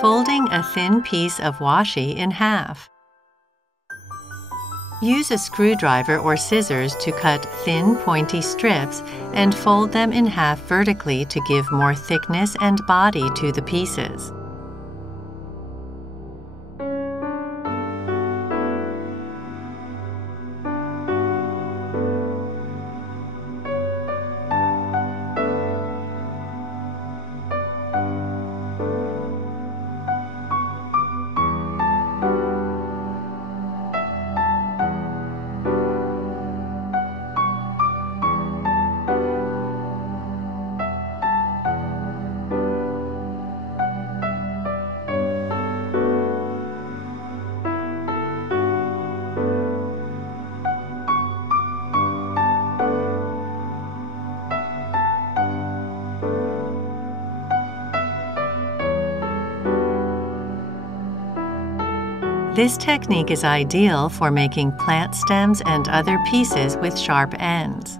Folding a thin piece of washi in half. Use a screwdriver or scissors to cut thin, pointy strips and fold them in half vertically to give more thickness and body to the pieces. This technique is ideal for making plant stems and other pieces with sharp ends.